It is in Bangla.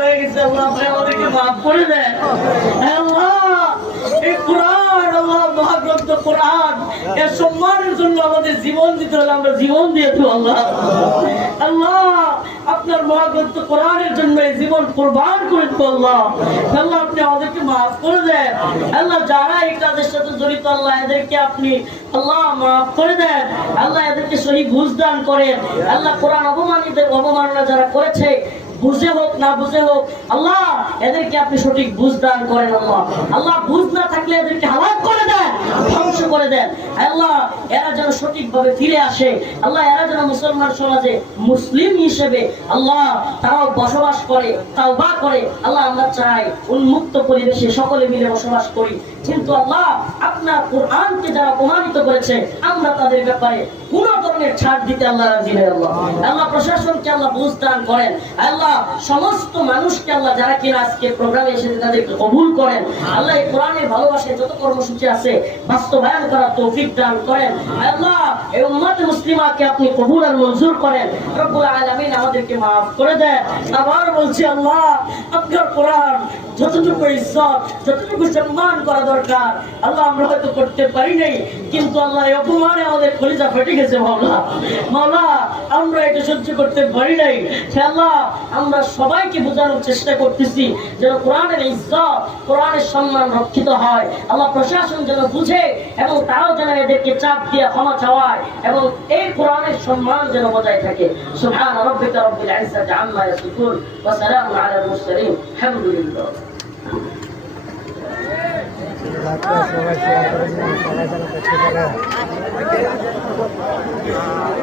হয়ে গেছে আল্লাহ, আপনি আমাদেরকে মাফ করে দেন। আল্লাহ এই কোরআন, আল্লাহ মহাগ্রন্থ কোরআন, এর সম্মানের জন্য আমাদের জীবন দিতে হলে আমরা জীবন দিয়ে দেব আল্লাহ। আল্লাহ আপনার মহাগ্রন্থ কোরআনের জন্য এই জীবন কোরবান করে দেব আল্লাহ। আল্লাহ আপনি আমাদেরকে মাফ করে দেন। আল্লাহ যারা এই কাজের সাথে জড়িত আল্লাহ এদেরকে আপনি আল্লাহ মাফ করে দেন। আল্লাহ এদেরকে সহি বুঝ দান করেন। আল্লাহ কোরআন অবমাননা যারা করেছে, বুঝে হোক না বুঝে হোক, আল্লাহ এদেরকে আপনি সঠিক বুঝ দান করেন আল্লাহ। আল্লাহ বুঝ না থাকলে এদেরকে হালাক করে দেন, ধ্বংস করে দেন আল্লাহ। এরা যেন সঠিকভাবে ফিরে আসে আল্লাহ, এরা যেন মুসলমান সমাজে মুসলিম হিসেবে আল্লাহ তারাও বসবাস করে, তাওবা করে আল্লাহ। আমরা চাই উন্মুক্ত পরিবেশে সকলে মিলে বসবাস করি, কিন্তু আল্লাহ আপনার কোরআনকে যারা অপমানিত করেছে আমরা তাদের ব্যাপারে কোন ধরনের ছাড় দিতে আল্লাহ রাজি নয় আল্লাহ। আল্লাহ প্রশাসনকে আল্লাহ বুঝ দান করেন আল্লাহ। সমস্ত মানুষকে আল্লাহ যারা কিনা আজকে প্রোগ্রামে এসে তাদেরকে কবুল করেন আল্লাহ। এই কোরআনের ভালোবাসায় যত কর্মসূচি আছে বাস্তবায়ন করার তৌফিক দান করেন আল্লাহ। এই উম্মত মুসলিমাকে আপনি কবুল আর মঞ্জুর করেন রব্বুল আলামিন। আমাদেরকে মাফ করে দেন। আবার বলছি আল্লাহ আপনার কোরআন যতটুকু ইজ্জত, যতটুকু সম্মান করা দরকার আল্লাহ আমরা হয়তো করতে পারি নাই, কিন্তু আল্লাহ এই অপমানে আমাদের কলিজা ফেটে গেছে মাওলা। মাওলা আমরা এটা সহ্য করতে পারি নাই। আল্লাহ আমরা সবাইকে বোঝানোর চেষ্টা করতেছি যেন কোরআনের ইজ্জত, কোরআনের সম্মান রক্ষিত হয় আল্লাহ। প্রশাসন যেন বুঝে এবং তারাও যেন এদেরকে চাপ দিয়ে ক্ষমা চাওয়ায় এবং এই কোরআনের সম্মান যেন বজায় থাকে। সুবহান রাব্বিকা রাব্বিল ইজ্জাতি আম্মা ইয়াসিফুন ওয়া সালামুন আলাল মুরসালিন, আলহামদুলিল্লাহ। সবাই শেয়ার করে দিন, সবাই যেন করতে পারে।